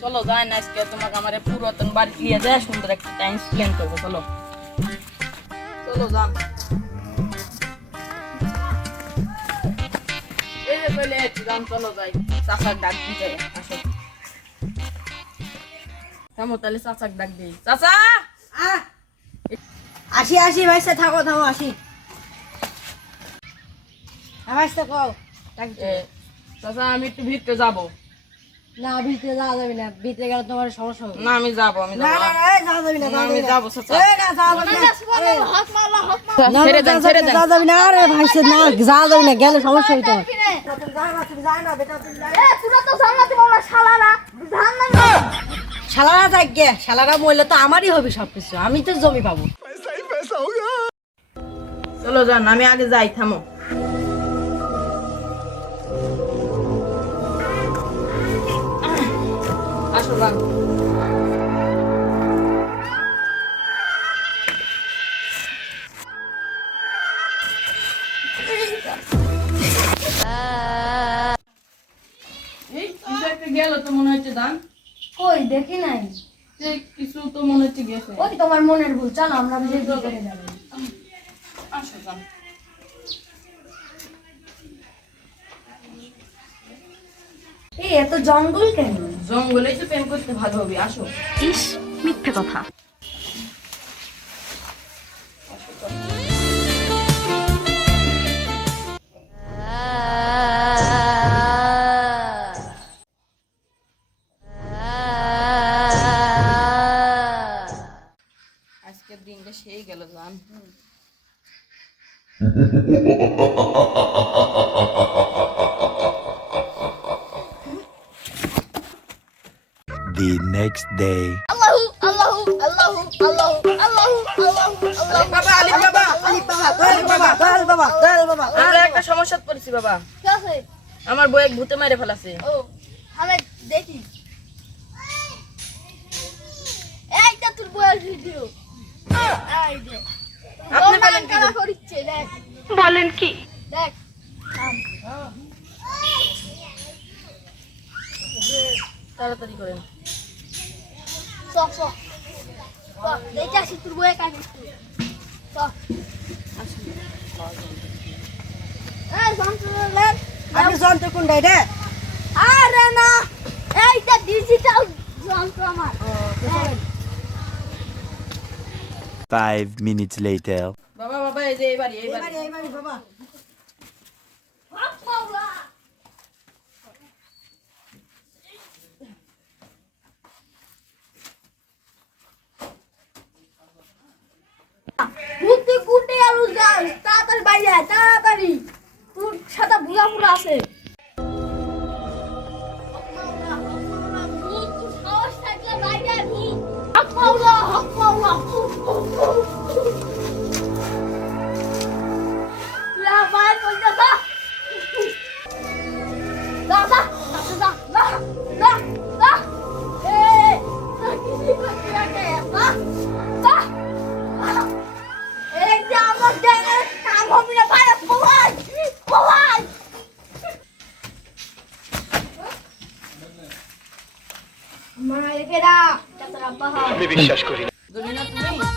চলো যাই না আজকে তোমাকে আমার পুরাতন বাড়ি নিয়ে যায় সুন্দর একটা টাইম স্পেন্ড করবো চলো চলো যান এই যে চলে এসেছি যান চলো যাই চাচার ডাক দিতে আসো থামো তাহলে চাচার ডাক দিই চাচা আসি আসি ভাইসা থাকো থাকো আসি ভাইসা কও চাচা আমি একটু ভিতরে যাবো না ভিতরে যাওয়া যাবে না ভিতরে গেলে তোমার সমস্যা হবে না আমি যাবো আমি না যাবো না না যাওয়া যাবে না আমি যাবো চাচা এই না যাওয়া যাবে না ছেড়ে দেন ছেড়ে দেন যাওয়া যাবে না আরে ভাইসা না যাওয়া যাবে না গেলে সমস্যা হবে তোমার তুমি যাও না বেটা তুমি যাও শালারা যাক গে শালারা মরলে তো আমারই হবে সবকিছু আমি তো জমি পাবো চলো যান আমি আগে যাই থামো আসো যান এই কিছু একটা গেল তো মনে হচ্ছে দান কই দেখি নাই এই কিছু তো মনে হচ্ছে গেছে ওই তোমার মনের ভুল চলো আমরা বিজয় করে যাবো আসো যান এই এত জঙ্গল কেন জঙ্গলেই তো প্রেম করতে ভালো হবে আসো ইস মিথ্যে কথা আজকের দিনটা সেই গেল জান The next day. বাবা আলী বাবা আলি বাবা দয়াল বাবা দয়াল বাবা দয়াল বাবা আমরা একটা সমস্যাত পড়েছি বাবা আমার বউ এক ভূতে মেরে ফেলাছে দেখি এইটা তোর বয়স ভিডিও আপনি বলেন কি করিচ্ছে দেখ বলেন কি দেখ তাড়াতাড়ি করেন সব সব দেখে আসি তোর বয়ে কাটিস সব এই যন্ত্রলেন আপনি যন্ত্র কোনটা এটা আরে না এইটা ডিজিটাল যন্ত্র আমার 5 minutes later. বাবা বাবা এই যে এই বাড়ি এইবারে বাবা বুদ্ধি কুটে আলু যাস তাড়াতাড়ি বাইরে আয় তাড়াতাড়ি তোর সাথে বুঝা পুরো আছে জরিনা তুমি